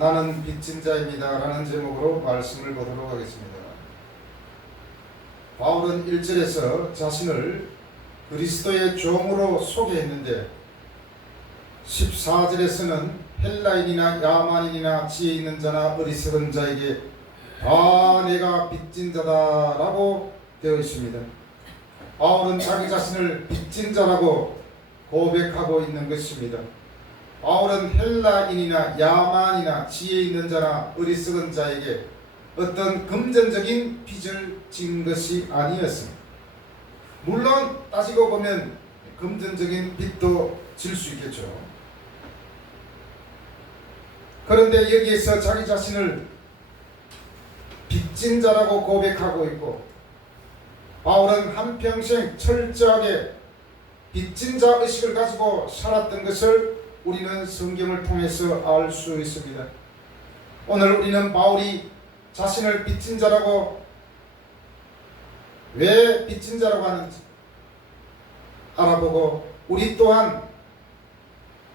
나는 빚진 자입니다 라는 제목으로 말씀을 보도록 하겠습니다. 바울은 1절에서 자신을 그리스도의 종으로 소개했는데 14절에서는 헬라인이나 야만인이나 지혜 있는 자나 어리석은 자에게 다 내가 빚진 자다라고 되어 있습니다. 바울은 자기 자신을 빚진 자라고 고백하고 있는 것입니다. 바울은 헬라인이나 야만이나 지혜 있는 자나 어리석은 자에게 어떤 금전적인 빚을 진 것이 아니었습니다. 물론 따지고 보면 금전적인 빚도 질 수 있겠죠. 그런데 여기에서 자기 자신을 빚진 자라고 고백하고 있고, 바울은 한평생 철저하게 빚진 자 의식을 가지고 살았던 것을 우리는 성경을 통해서 알 수 있습니다. 오늘 우리는 바울이 자신을 빚진 자라고, 왜 빚진 자라고 하는지 알아보고, 우리 또한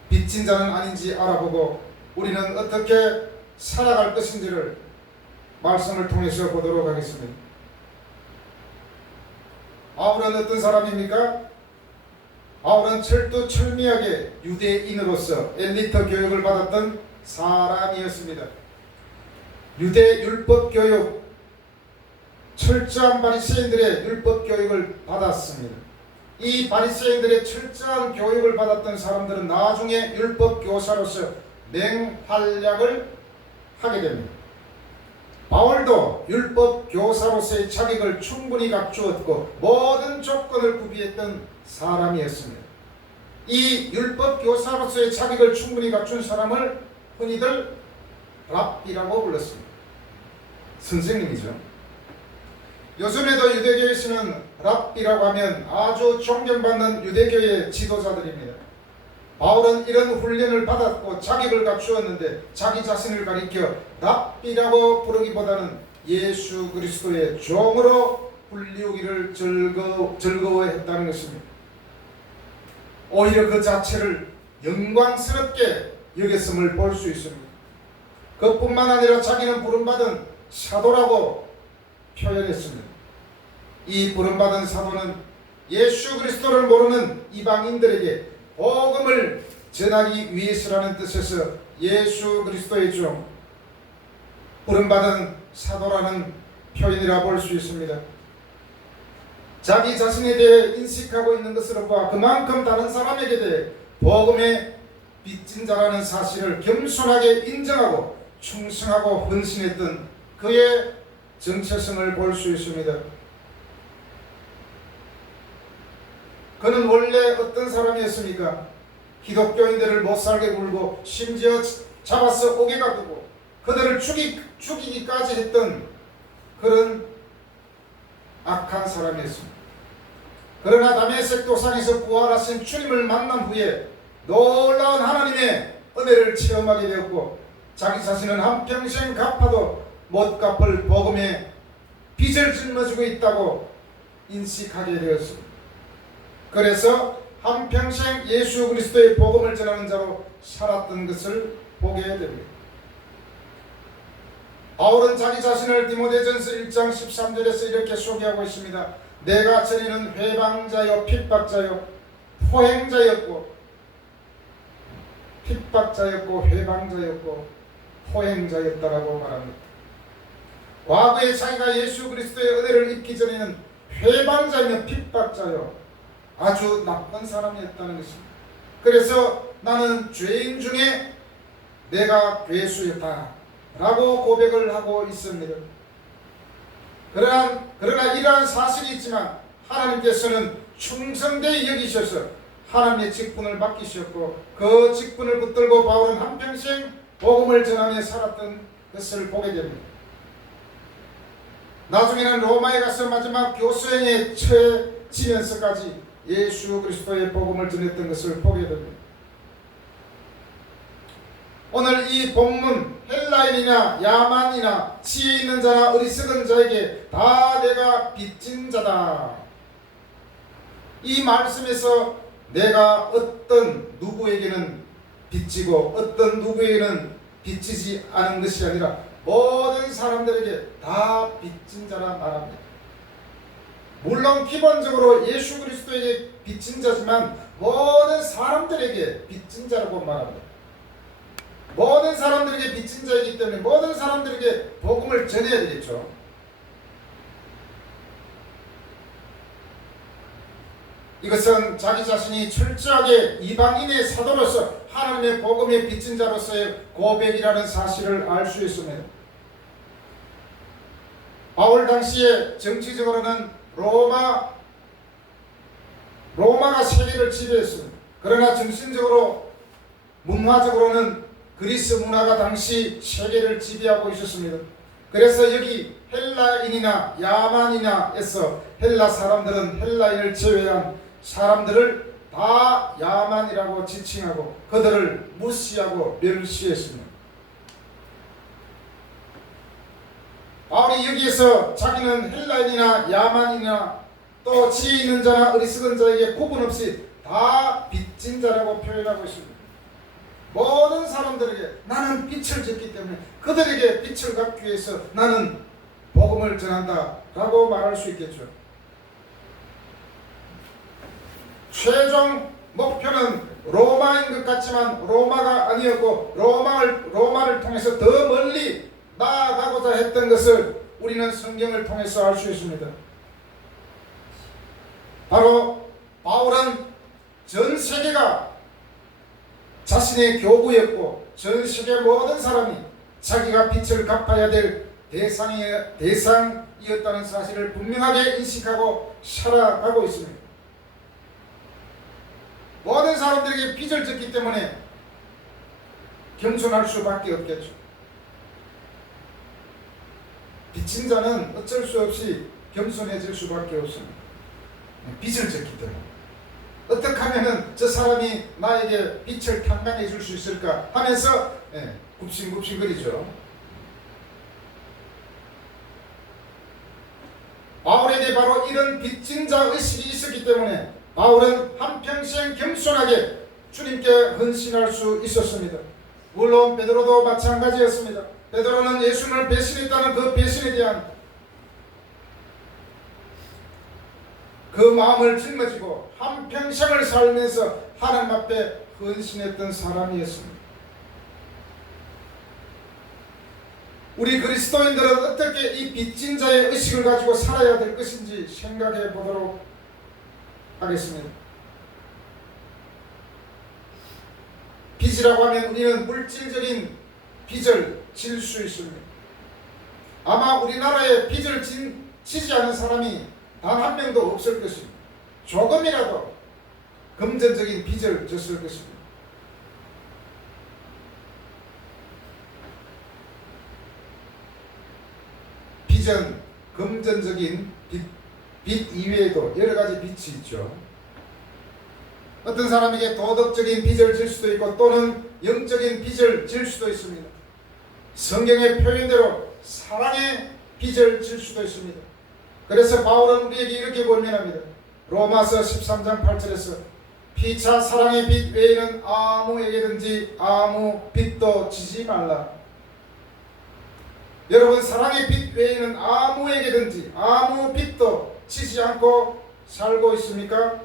빚진 자는 아닌지 알아보고 우리는 어떻게 살아갈 것인지를 말씀을 통해서 보도록 하겠습니다. 바울은 어떤 사람입니까? 바울은 철두철미하게 유대인으로서 엘리트 교육을 받았던 사람이었습니다. 유대 율법 교육, 철저한 바리새인들의 율법 교육을 받았습니다. 이 바리새인들의 철저한 교육을 받았던 사람들은 나중에 율법 교사로서 맹활약을 하게 됩니다. 바울도 율법 교사로서의 자격을 충분히 갖추었고 모든 조건을 구비했던 사람이었습니다. 이 율법 교사로서의 자격을 충분히 갖춘 사람을 흔히들 랍비라고 불렀습니다. 선생님이죠. 요즘에도 유대교에서는 랍비라고 하면 아주 존경받는 유대교의 지도자들입니다. 바울은 이런 훈련을 받았고 자격을 갖추었는데 자기 자신을 가리켜 랍비라고 부르기보다는 예수 그리스도의 종으로 불리우기를 즐거워했다는 것입니다. 오히려 그 자체를 영광스럽게 여겼음을 볼 수 있습니다. 그뿐만 아니라 자기는 부름받은 사도라고 표현했습니다. 이 부름받은 사도는 예수 그리스도를 모르는 이방인들에게 복음을 전하기 위해서라는 뜻에서 예수 그리스도의 종, 부름받은 사도라는 표현이라 볼 수 있습니다. 자기 자신에 대해 인식하고 있는 것으로 봐 그만큼 다른 사람에게 대해 복음의 빚진 자라는 사실을 겸손하게 인정하고 충성하고 헌신했던 그의 정체성을 볼 수 있습니다. 그는 원래 어떤 사람이었습니까? 기독교인들을 못살게 굴고 심지어 잡아서 옥에 가두고 그들을 죽이기까지 했던 그런 악한 사람이었습니다. 그러나 다메섹 도상에서 부활하신 주님을 만난 후에 놀라운 하나님의 은혜를 체험하게 되었고 자기 자신은 한평생 갚아도 못 갚을 복음의 빚을 짊어지고 있다고 인식하게 되었습니다. 그래서 한평생 예수 그리스도의 복음을 전하는 자로 살았던 것을 보게 됩니다. 바울은 자기 자신을 디모데전서 1장 13절에서 이렇게 소개하고 있습니다. 내가 전에는 회방자요 핍박자요 포행자였고 회방자였고 포행자였다라고 말합니다. 과거에 자기가 예수 그리스도의 은혜를 입기 전에는 회방자이며 핍박자요 아주 나쁜 사람이었다는 것입니다. 그래서 나는 죄인 중에 내가 괴수였다 라고 고백을 하고 있습니다. 그러나 이러한 사실이 있지만 하나님께서는 충성되이 여기셔서 하나님의 직분을 맡기셨고 그 직분을 붙들고 바울은 한평생 복음을 전하며 살았던 것을 보게 됩니다. 나중에는 로마에 가서 마지막 교수행에 처해지면서까지 예수 그리스도의 복음을 전했던 것을 보게 됩니다. 오늘 이 본문 헬라인이나 야만이나 지혜 있는 자나 어리석은 자에게 다 내가 빚진 자다. 이 말씀에서 내가 어떤 누구에게는 빚지고 어떤 누구에게는 빚지지 않은 것이 아니라 모든 사람들에게 다 빚진 자라 말합니다. 물론 기본적으로 예수 그리스도에게 빚진 자지만 모든 사람들에게 빚진 자라고 말합니다. 모든 사람들에게 빚진 자이기 때문에 모든 사람들에게 복음을 전해야 되겠죠. 이것은 자기 자신이 철저하게 이방인의 사도로서 하나님의 복음의 빚진 자로서의 고백이라는 사실을 알 수 있습니다. 바울 당시에 정치적으로는 로마가 세계를 지배했습니다. 그러나 정신적으로 문화적으로는 그리스 문화가 당시 세계를 지배하고 있었습니다. 그래서 여기 헬라인이나 야만이나에서 헬라 사람들은 헬라인을 제외한 사람들을 다 야만이라고 지칭하고 그들을 무시하고 멸시했습니다. 바울이 여기에서 자기는 헬라인이나 야만이나 또 지혜 있는 자나 어리석은 자에게 구분 없이 다 빚진 자라고 표현하고 있습니다. 모든 사람들에게 나는 빛을 줬기 때문에 그들에게 빛을 갖기 위해서 나는 복음을 전한다 라고 말할 수 있겠죠. 최종 목표는 로마인 것 같지만 로마가 아니었고 로마를 통해서 더 멀리 나아가고자 했던 것을 우리는 성경을 통해서 알 수 있습니다. 바로 바울은 전 세계가 자신의 교구였고 전 세계 모든 사람이 자기가 빚을 갚아야 될 대상이었다는 사실을 분명하게 인식하고 살아가고 있습니다. 모든 사람들에게 빚을 졌기 때문에 겸손할 수밖에 없겠죠. 빚진 자는 어쩔 수 없이 겸손해질 수밖에 없습니다. 빚을 졌기 때문에 어떻게 하면은 저 사람이 나에게 빚을 탕감해 줄 수 있을까 하면서 굽신굽신거리죠. 바울에게 바로 이런 빚진 자 의식이 있었기 때문에 바울은 한평생 겸손하게 주님께 헌신할 수 있었습니다. 물론 베드로도 마찬가지였습니다. 베드로는 예수를 배신했다는 그 배신에 대한 그 마음을 짊어지고 한평생을 살면서 하나님 앞에 헌신했던 사람이었습니다. 우리 그리스도인들은 어떻게 이 빚진 자의 의식을 가지고 살아야 될 것인지 생각해 보도록 하겠습니다. 빚이라고 하면 우리는 물질적인 빚을 질 수 있습니다. 아마 우리나라에 빚을 지지 않은 사람이 단 한 명도 없을 것입니다. 조금이라도 금전적인 빚을 졌을 것입니다. 빚은 금전적인 빚 이외에도 여러 가지 빚이 있죠. 어떤 사람에게 도덕적인 빚을 질 수도 있고 또는 영적인 빚을 질 수도 있습니다. 성경의 표현대로 사랑의 빚을 질 수도 있습니다. 그래서 바울은 우리에게 이렇게 권면합니다. 로마서 13장 8절에서 피차 사랑의 빚 외에는 아무에게든지 아무 빚도 지지 말라. 여러분, 사랑의 빚 외에는 아무에게든지 아무 빚도 지지 않고 살고 있습니까?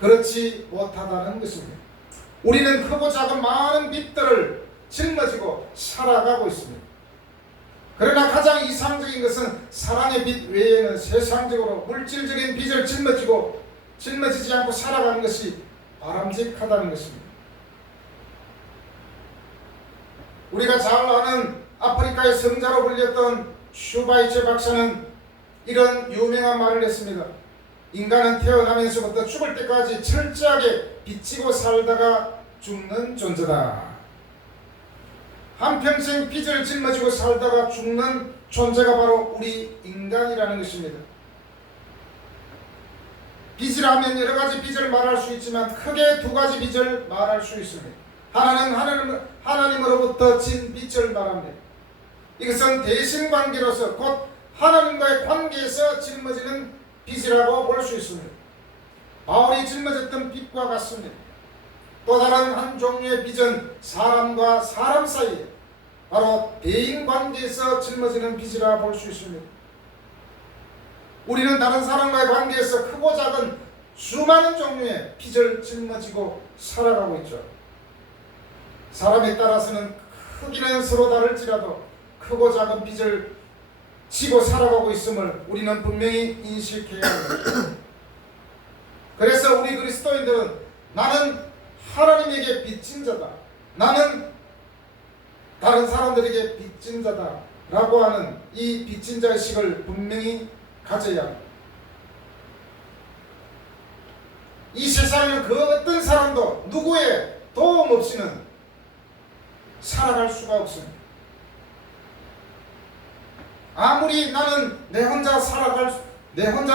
그렇지 못하다는 것입니다. 우리는 크고 작은 많은 빚들을 짊어지고 살아가고 있습니다. 그러나 가장 이상적인 것은 사랑의 빚 외에는 세상적으로 물질적인 빚을 짊어지지 않고 살아가는 것이 바람직하다는 것입니다. 우리가 잘 아는 아프리카의 성자로 불렸던 슈바이처 박사는 이런 유명한 말을 했습니다. 인간은 태어나면서부터 죽을 때까지 철저하게 빚지고 살다가 죽는 존재다. 한평생 빚을 짊어지고 살다가 죽는 존재가 바로 우리 인간이라는 것입니다. 빚이라면 여러 가지 빚을 말할 수 있지만 크게 두 가지 빚을 말할 수 있습니다. 하나는 하나님으로부터 진 빚을 말합니다. 이것은 대신관계로서 곧 하나님과의 관계에서 짊어지는 빚이라고 볼 수 있습니다. 바울이 짊어졌던 빚과 같습니다. 또 다른 한 종류의 빚은 사람과 사람 사이에 바로 대인관계에서 짊어지는 빚이라 볼 수 있습니다. 우리는 다른 사람과의 관계에서 크고 작은 수많은 종류의 빚을 짊어지고 살아가고 있죠. 사람에 따라서는 크기는 서로 다를지라도 크고 작은 빚을 지고 살아가고 있음을 우리는 분명히 인식해야 합니다. 그래서 우리 그리스도인들은 나는 하나님에게 빚진 자다, 나는 다른 사람들에게 빚진 자다 라고 하는 이 빚진 자의식을 분명히 가져야 합니다. 이 세상에는 그 어떤 사람도 누구의 도움 없이는 살아갈 수가 없습니다. 아무리 나는 내 혼자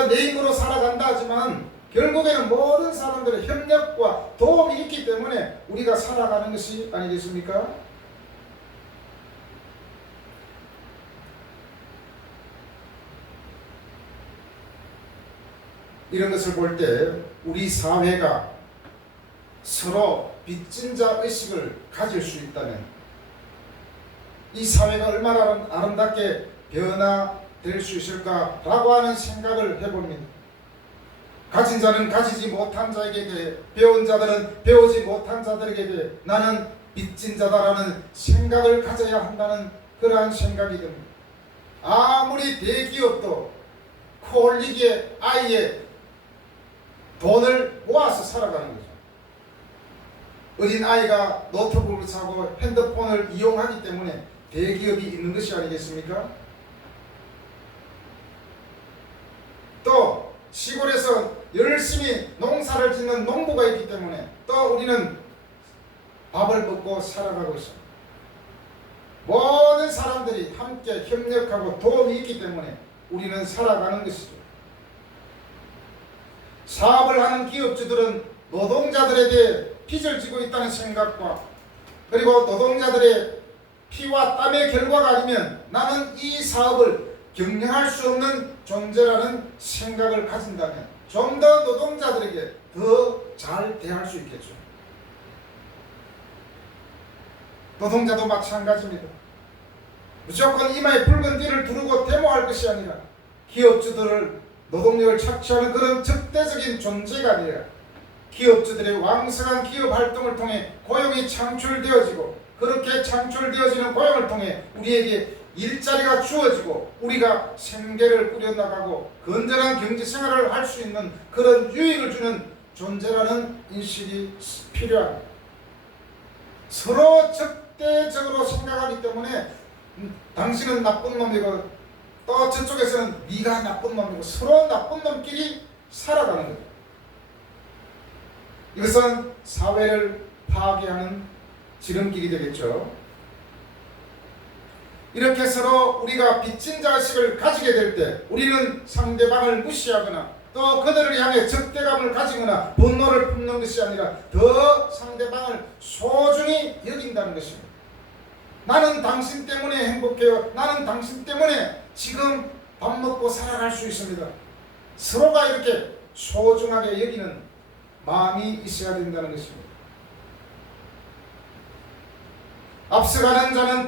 내 힘으로 살아간다 하지만 결국에는 모든 사람들의 협력과 도움이 있기 때문에 우리가 살아가는 것이 아니겠습니까? 이런 것을 볼 때 우리 사회가 서로 빚진 자 의식을 가질 수 있다면 이 사회가 얼마나 아름답게 변화될 수 있을까라고 하는 생각을 해봅니다. 가진 자는 가지지 못한 자에게 대해, 배운 자들은 배우지 못한 자들에게 대해 나는 빚진 자다라는 생각을 가져야 한다는 그러한 생각이 듭니다. 아무리 대기업도 코 올리기에 아이의 돈을 모아서 살아가는 거죠. 어린 아이가 노트북을 사고 핸드폰을 이용하기 때문에 대기업이 있는 것이 아니겠습니까? 또 시골에서 열심히 농사를 짓는 농부가 있기 때문에 또 우리는 밥을 먹고 살아가고 있습니다. 모든 사람들이 함께 협력하고 도움이 있기 때문에 우리는 살아가는 것이죠. 사업을 하는 기업주들은 노동자들에 대해 빚을 지고 있다는 생각과 그리고 노동자들의 피와 땀의 결과가 아니면 나는 이 사업을 경영할 수 없는 존재라는 생각을 가진다면 좀 더 노동자들에게 더 잘 대할 수 있겠죠. 노동자도 마찬가지입니다. 무조건 이마에 붉은 띠를 두르고 데모할 것이 아니라 기업주들을 노동력을 착취하는 그런 적대적인 존재가 아니라 기업주들의 왕성한 기업 활동을 통해 고용이 창출되어지고 그렇게 창출되어지는 고용을 통해 우리에게 일자리가 주어지고 우리가 생계를 꾸려나가고 건전한 경제생활을 할 수 있는 그런 유익을 주는 존재라는 인식이 필요합니다. 서로 적대적으로 생각하기 때문에 당신은 나쁜 놈이고 또 저쪽에서는 네가 나쁜 놈이고 서로 나쁜 놈끼리 살아가는 거죠. 이것은 사회를 파괴하는 지름길이 되겠죠. 이렇게 서로 우리가 빚진 자식을 가지게 될 때 우리는 상대방을 무시하거나 또 그들을 향해 적대감을 가지거나 분노를 품는 것이 아니라 더 상대방을 소중히 여긴다는 것입니다. 나는 당신 때문에 행복해요. 나는 당신 때문에 지금 밥 먹고 살아갈 수 있습니다. 서로가 이렇게 소중하게 여기는 마음이 있어야 된다는 것입니다. 앞서가는 자는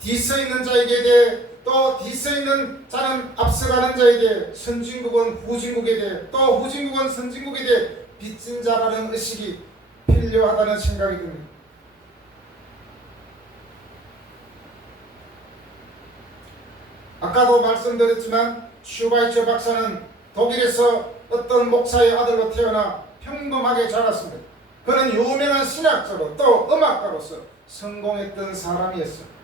뒤서 있는 자에게 대해 또 뒤서 있는 자는 앞서가는 자에게 선진국은 후진국에 대해 또 후진국은 선진국에 대해 빚진 자라는 의식이 필요하다는 생각이 듭니다. 아까도 말씀드렸지만 슈바이처 박사는 독일에서 어떤 목사의 아들로 태어나 평범하게 자랐습니다. 그는 유명한 신학자로 또 음악가로서 성공했던 사람이었습니다.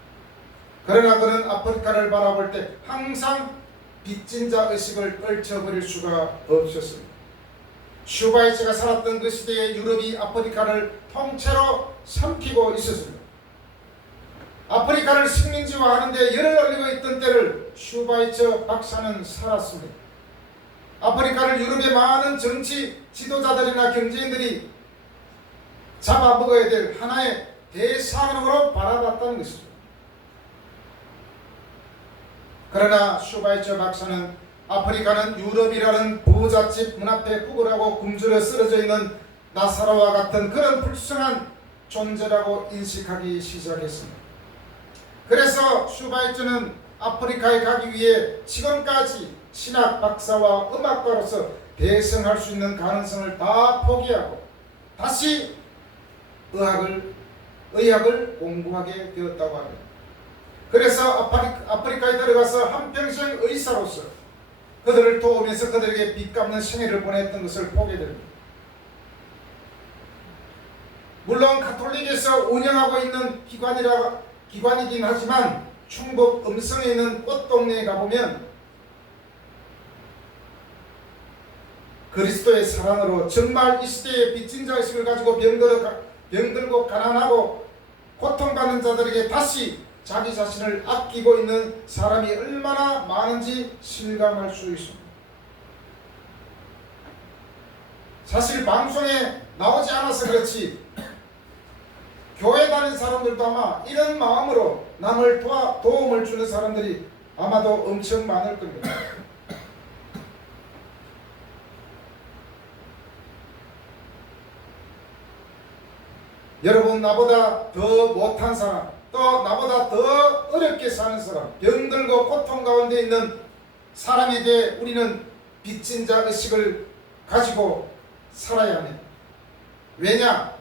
그러나 그는 아프리카를 바라볼 때 항상 빚진 자 의식을 떨쳐버릴 수가 없었습니다. 슈바이처가 살았던 그 시대에 유럽이 아프리카를 통째로 삼키고 있었습니다. 아프리카를 식민지화하는데 열을 올리고 있던 때를 슈바이처 박사는 살았습니다. 아프리카를 유럽의 많은 정치 지도자들이나 경제인들이 잡아먹어야 될 하나의 대상으로 바라봤다는 것이죠. 그러나 슈바이처 박사는 아프리카는 유럽이라는 부잣집 문 앞에 구걸하고 굶주려 쓰러져 있는 나사로와 같은 그런 불쌍한 존재라고 인식하기 시작했습니다. 그래서 슈바이처는 아프리카에 가기 위해 지금까지 신학 박사와 음악가로서 대성할 수 있는 가능성을 다 포기하고 다시 의학을 공부하게 되었다고 합니다. 그래서 아프리카에 들어가서 한평생 의사로서 그들을 도우면서 그들에게 빚 갚는 생애를 보냈던 것을 보게 됩니다. 물론 가톨릭에서 운영하고 있는 기관이긴 하지만 충북 음성에 있는 꽃동네에 가보면 그리스도의 사랑으로 정말 이 시대의 빚진 자의식을 가지고 병들고 가난하고 고통받는 자들에게 다시 자기 자신을 아끼고 있는 사람이 얼마나 많은지 실감할 수 있습니다. 사실 방송에 나오지 않아서 그렇지 교회 다니는 사람들도 아마 이런 마음으로 남을 도움을 주는 사람들이 아마도 엄청 많을 겁니다. 여러분, 나보다 더 못한 사람, 또 나보다 더 어렵게 사는 사람, 병들고 고통 가운데 있는 사람에게 우리는 빚진 자 의식을 가지고 살아야 합니다. 왜냐?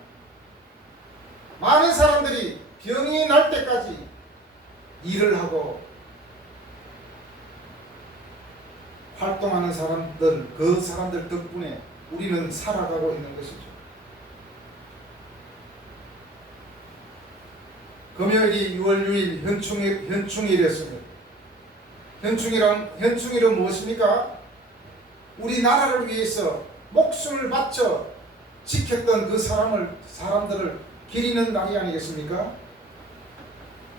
많은 사람들이 병이 날 때까지 일을 하고 활동하는 사람들, 그 사람들 덕분에 우리는 살아가고 있는 것이죠. 금요일이 6월 6일 현충일이었습니다. 현충일은 무엇입니까? 우리나라를 위해서 목숨을 바쳐 지켰던 그 사람들을 기리는 날이 아니겠습니까?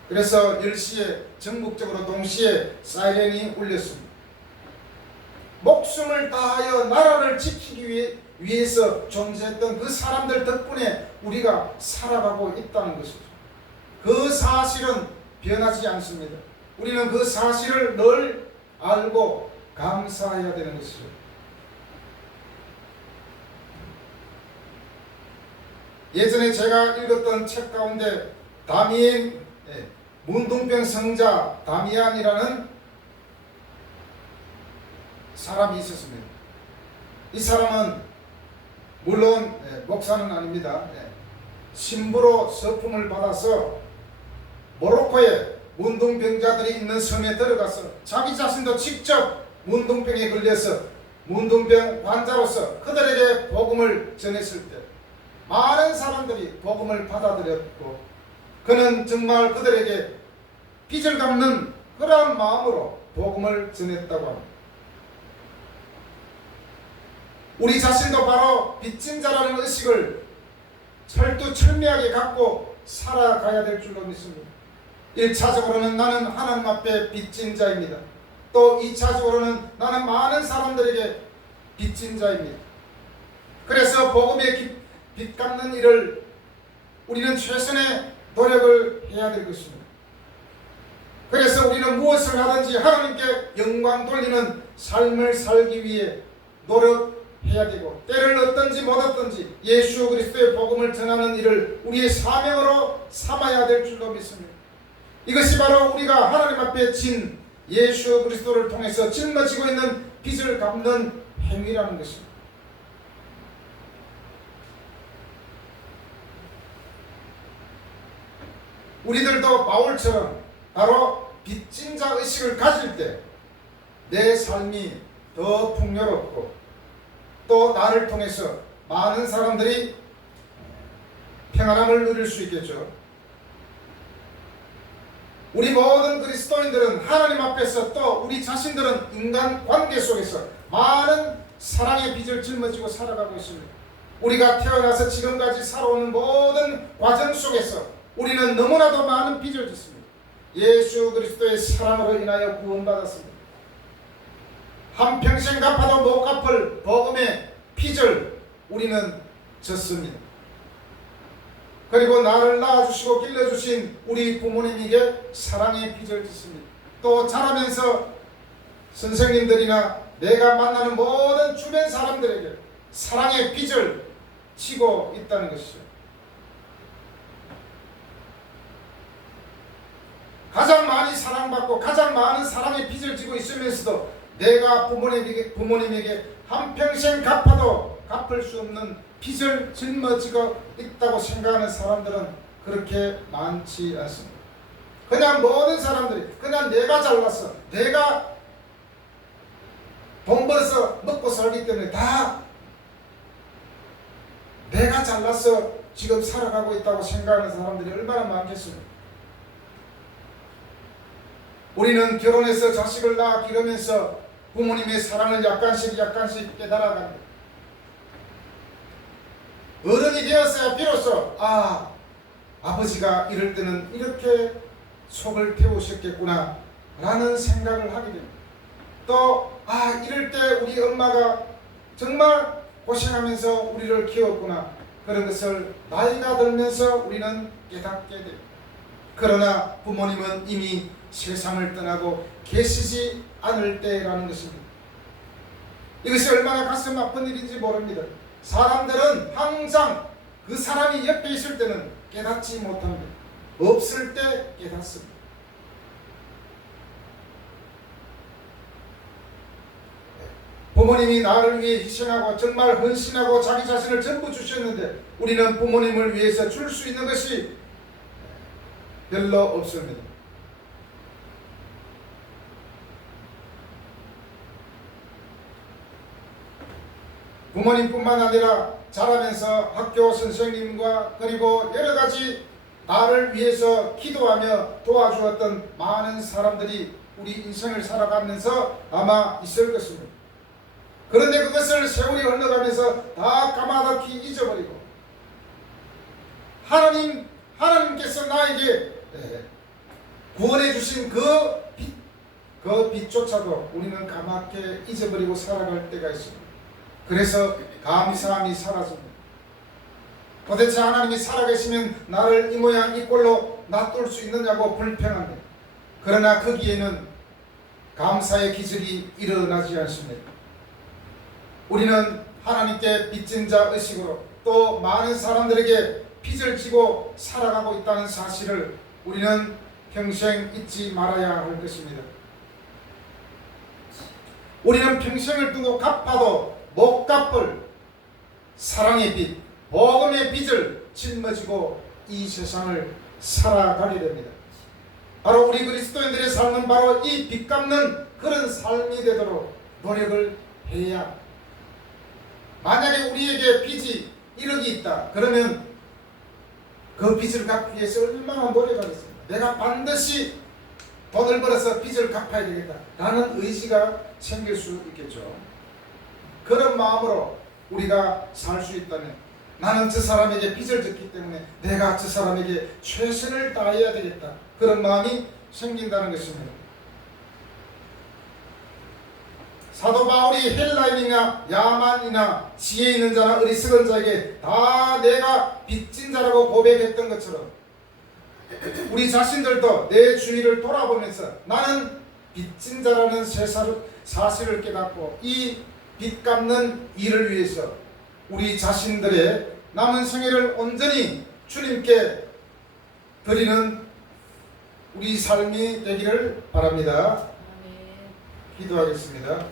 그래서 10시에 전국적으로 동시에 사이렌이 울렸습니다. 목숨을 다하여 나라를 지키기 위해서 존재했던 그 사람들 덕분에 우리가 살아가고 있다는 것이죠. 그 사실은 변하지 않습니다. 우리는 그 사실을 늘 알고 감사해야 되는 것이죠. 예전에 제가 읽었던 책 가운데 문둥병 성자 다미안이라는 사람이 있었습니다. 이 사람은 물론 목사는 아닙니다. 신부로 서품을 받아서 모로코에 문둥병자들이 있는 섬에 들어가서 자기 자신도 직접 문둥병에 걸려서 문둥병 환자로서 그들에게 복음을 전했을 때 많은 사람들이 복음을 받아들였고 그는 정말 그들에게 빚을 갚는 그러한 마음으로 복음을 전했다고 합니다. 우리 자신도 바로 빚진 자라는 의식을 철두철미하게 갖고 살아가야 될 줄로 믿습니다. 1차적으로는 나는 하나님 앞에 빚진 자입니다. 또 2차적으로는 나는 많은 사람들에게 빚진 자입니다. 그래서 복음의 빚 갚는 일을 우리는 최선의 노력을 해야 될 것입니다. 그래서 우리는 무엇을 하든지 하나님께 영광 돌리는 삶을 살기 위해 노력해야 되고 때를 얻든지 못 얻든지 예수 그리스도의 복음을 전하는 일을 우리의 사명으로 삼아야 될 줄로 믿습니다. 이것이 바로 우리가 하나님 앞에 진 예수 그리스도를 통해서 짊어지고 있는 빚을 갚는 행위라는 것입니다. 우리들도 바울처럼 바로 빚진 자 의식을 가질 때 내 삶이 더 풍요롭고 또 나를 통해서 많은 사람들이 평안함을 누릴 수 있겠죠. 우리 모든 그리스도인들은 하나님 앞에서 또 우리 자신들은 인간 관계 속에서 많은 사랑의 빚을 짊어지고 살아가고 있습니다. 우리가 태어나서 지금까지 살아오는 모든 과정 속에서 우리는 너무나도 많은 빚을 짓습니다. 예수 그리스도의 사랑으로 인하여 구원받았습니다. 한평생 갚아도 못 갚을 복음의 빚을 우리는 졌습니다. 그리고 나를 낳아주시고 길러주신 우리 부모님에게 사랑의 빚을 짓습니다. 또 자라면서 선생님들이나 내가 만나는 모든 주변 사람들에게 사랑의 빚을 지고 있다는 것이죠. 가장 많이 사랑받고 가장 많은 사랑의 빚을 지고 있으면서도 내가 부모님에게 한평생 갚아도 갚을 수 없는 빚을 짊어지고 있다고 생각하는 사람들은 그렇게 많지 않습니다. 그냥 모든 사람들이 그냥 내가 잘났어, 내가 돈 벌어서 먹고 살기 때문에 다 내가 잘났어 지금 살아가고 있다고 생각하는 사람들이 얼마나 많겠습니까? 우리는 결혼해서 자식을 낳아 기르면서 부모님의 사랑을 약간씩 깨달아갑니다. 어른이 되었어야 비로소 아버지가 이럴 때는 이렇게 속을 태우셨겠구나 라는 생각을 하게 됩니다. 또 이럴 때 우리 엄마가 정말 고생하면서 우리를 키웠구나, 그런 것을 나이가 들면서 우리는 깨닫게 됩니다. 그러나 부모님은 이미 세상을 떠나고 계시지 않을 때라는 것입니다. 이것이 얼마나 가슴 아픈 일인지 모릅니다. 사람들은 항상 그 사람이 옆에 있을 때는 깨닫지 못합니다. 없을 때 깨닫습니다. 부모님이 나를 위해 희생하고 정말 헌신하고 자기 자신을 전부 주셨는데 우리는 부모님을 위해서 줄 수 있는 것이 별로 없습니다. 부모님뿐만 아니라 자라면서 학교 선생님과 그리고 여러 가지 나를 위해서 기도하며 도와주었던 많은 사람들이 우리 인생을 살아가면서 아마 있을 것입니다. 그런데 그것을 세월이 흘러가면서 다 까마득히 잊어버리고 하나님께서 나에게 구원해 주신 그 빛조차도 우리는 까맣게 잊어버리고 살아갈 때가 있습니다. 그래서 감사함이 사라집니다. 도대체 하나님이 살아계시면 나를 이 모양 이 꼴로 놔둘 수 있느냐고 불평합니다. 그러나 거기에는 감사의 기적이 일어나지 않습니다. 우리는 하나님께 빚진 자 의식으로 또 많은 사람들에게 빚을 지고 살아가고 있다는 사실을 우리는 평생 잊지 말아야 할 것입니다. 우리는 평생을 두고 갚아도 못 갚을 사랑의 빚, 복음의 빚을 짊어지고 이 세상을 살아가게 됩니다. 바로 우리 그리스도인들의 삶은 바로 이 빚 갚는 그런 삶이 되도록 노력을 해야, 만약에 우리에게 빚이 1억이 있다 그러면 그 빚을 갚기 위해서 얼마나 노력하겠습니까? 내가 반드시 돈을 벌어서 빚을 갚아야 되겠다 라는 의지가 생길 수 있겠죠. 그런 마음으로 우리가 살 수 있다면, 나는 저 사람에게 빚을 졌기 때문에 내가 저 사람에게 최선을 다해야 되겠다, 그런 마음이 생긴다는 것입니다. 사도 바울이 헬라인이나 야만이나 지혜 있는 자나 어리석은 자에게 다 내가 빚진 자라고 고백했던 것처럼 우리 자신들도 내 주위를 돌아보면서 나는 빚진 자라는 사실을 깨닫고 이 빚 갚는 일을 위해서 우리 자신들의 남은 생애를 온전히 주님께 드리는 우리 삶이 되기를 바랍니다. 기도하겠습니다.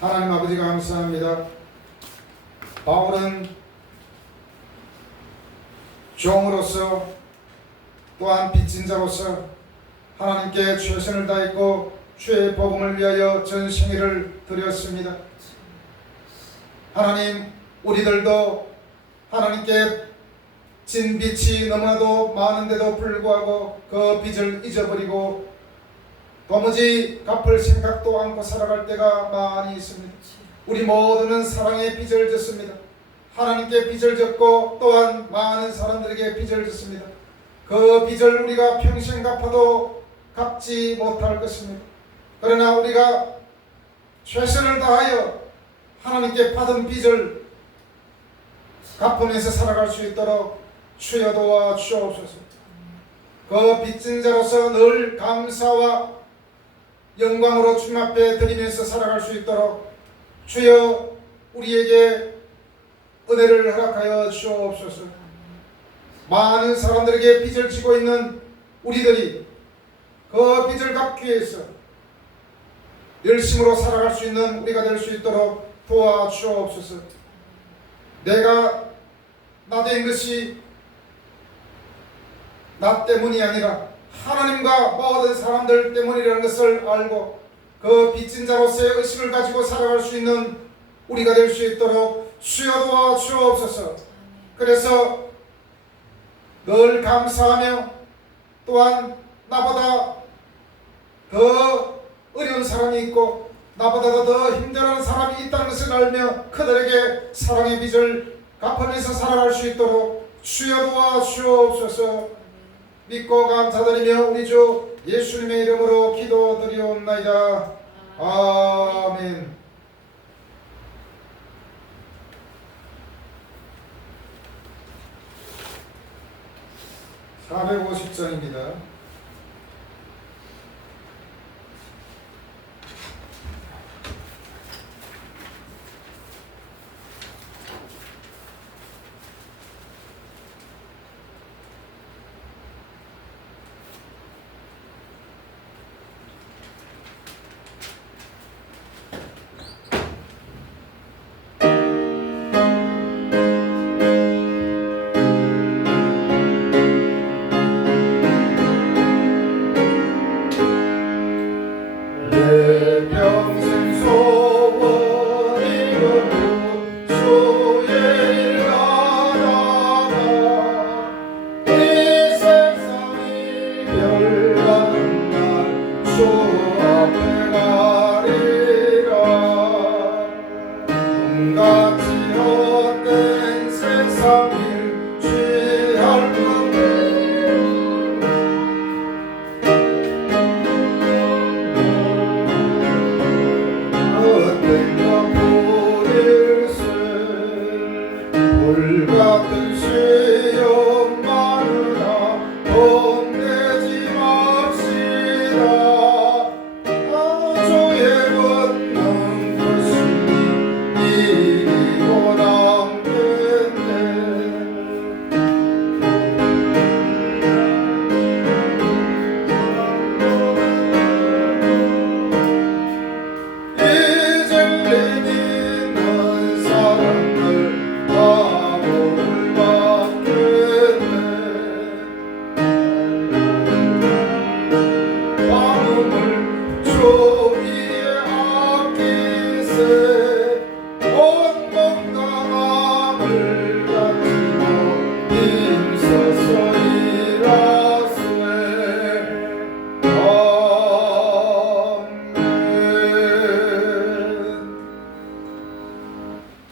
하나님 아버지 감사합니다. 바울은 종으로서 또한 빚진 자로서 하나님께 최선을 다했고 주의 복음을 위하여 전 생애를 드렸습니다. 하나님, 우리들도 하나님께 진 빚이 너무나도 많은데도 불구하고 그 빚을 잊어버리고 도무지 갚을 생각도 않고 살아갈 때가 많이 있습니다. 우리 모두는 사랑의 빚을 졌습니다. 하나님께 빚을 졌고 또한 많은 사람들에게 빚을 졌습니다. 그 빚을 우리가 평생 갚아도 갚지 못할 것입니다. 그러나 우리가 최선을 다하여 하나님께 받은 빚을 갚으면서 살아갈 수 있도록 주여 도와 주옵소서. 그 빚진 자로서 늘 감사와 영광으로 주님 앞에 드리면서 살아갈 수 있도록 주여 우리에게 은혜를 허락하여 주옵소서. 많은 사람들에게 빚을 지고 있는 우리들이 그 빚을 갚기 위해서 열심으로 살아갈 수 있는 우리가 될 수 있도록 도와주옵소서. 내가 나 된 것이 나 때문이 아니라 하나님과 모든 사람들 때문이라는 것을 알고 그 빚진 자로서의 의식을 가지고 살아갈 수 있는 우리가 될 수 있도록 주여 도와주옵소서. 그래서 늘 감사하며 또한 나보다 더 어려운 사람이 있고 나보다 더 힘들어하는 사람이 있다는 것을 알며 그들에게 사랑의 빚을 갚으면서 살아갈 수 있도록 주여 도와주옵소서. 믿고 감사드리며 우리 주 예수님의 이름으로 기도드리옵나이다. 아멘. 450장입니다.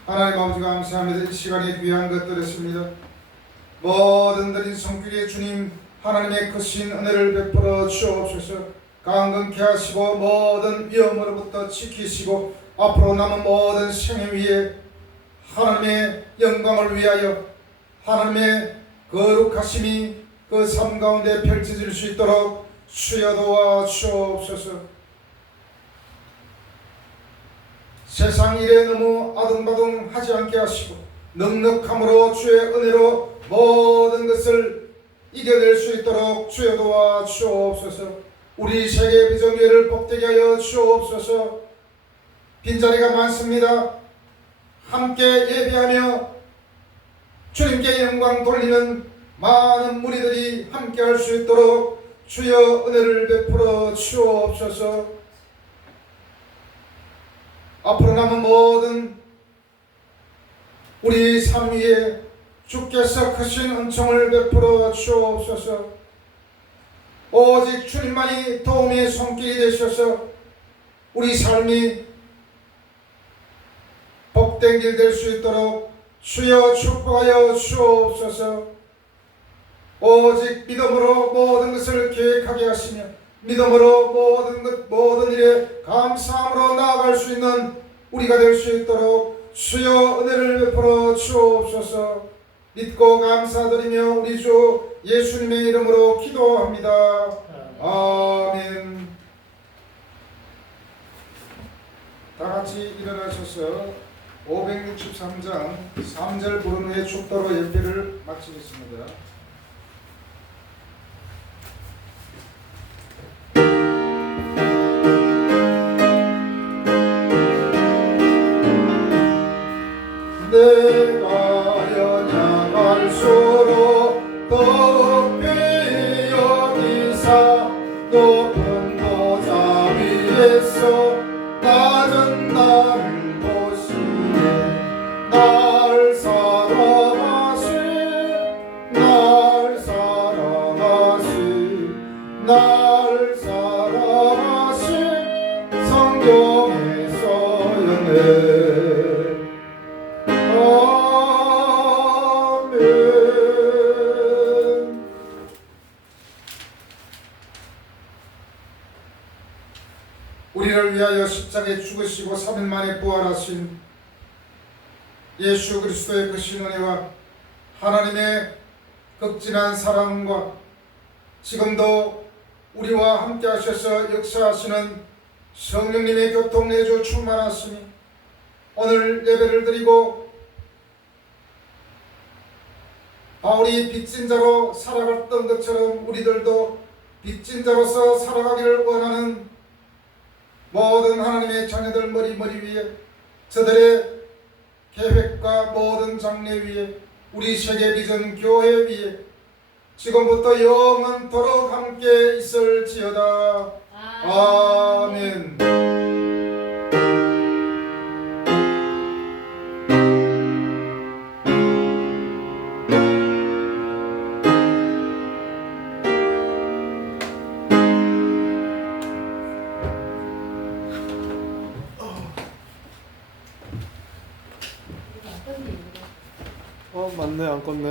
하나님 아버지 감사합니다. 이 시간에 귀한 것들이었습니다. 모든 드린 손길에 주님 하나님의 크신 은혜를 베풀어 주옵소서. 강건케 하시고 모든 위험으로부터 지키시고 앞으로 남은 모든 생애 위에 하나님의 영광을 위하여 하나님의 거룩하심이 그 삶 가운데 펼쳐질 수 있도록 주여 도와 주옵소서. 세상 일에 너무 아둥바둥하지 않게 하시고 넉넉함으로 주의 은혜로 모든 것을 이겨낼 수 있도록 주여 도와 주옵소서. 우리 세계 비정교회를 복되게 하여 주옵소서. 빈자리가 많습니다. 함께 예배하며 주님께 영광 돌리는 많은 무리들이 함께 할 수 있도록 주여 은혜를 베풀어 주옵소서. 앞으로 남은 모든 우리 삶 위에 주께서 크신 은총을 베풀어 주옵소서. 오직 주님만이 도움의 손길이 되셔서 우리 삶이 복된 길 될 수 있도록 주여 축복하여 주옵소서. 오직 믿음으로 모든 것을 계획하게 하시며 믿음으로 모든 일에 감사함으로 나아갈 수 있는 우리가 될 수 있도록 주여 은혜를 베풀어 주옵소서. 믿고 감사드리며 우리 주 예수님의 이름으로 기도합니다. 아멘. 다 같이 일어나셔서 563장 3절 부른 후에 축도로 예배를 마치겠습니다. 내가 연약할수록 더욱 귀히 여기사 높은 보좌 위에서 낮은 나를 보시네. 날 사랑하신 날 사랑하신 날 사랑하신 성경의 서연에 우리를 위하여 십자가에 죽으시고 3일 만에 부활하신 예수 그리스도의 그 신은혜와 하나님의 극진한 사랑과 지금도 우리와 함께 하셔서 역사하시는 성령님의 교통내주 충만하시니 오늘 예배를 드리고 바울이 빚진 자로 살아갔던 것처럼 우리들도 빚진 자로서 살아가기를 원하는 모든 하나님의 자녀들 머리 위에 저들의 계획과 모든 장래 위에 우리 세계비전 교회 위에 지금부터 영원토록 함께 있을지어다. 아멘. 맞네, 안 껐네.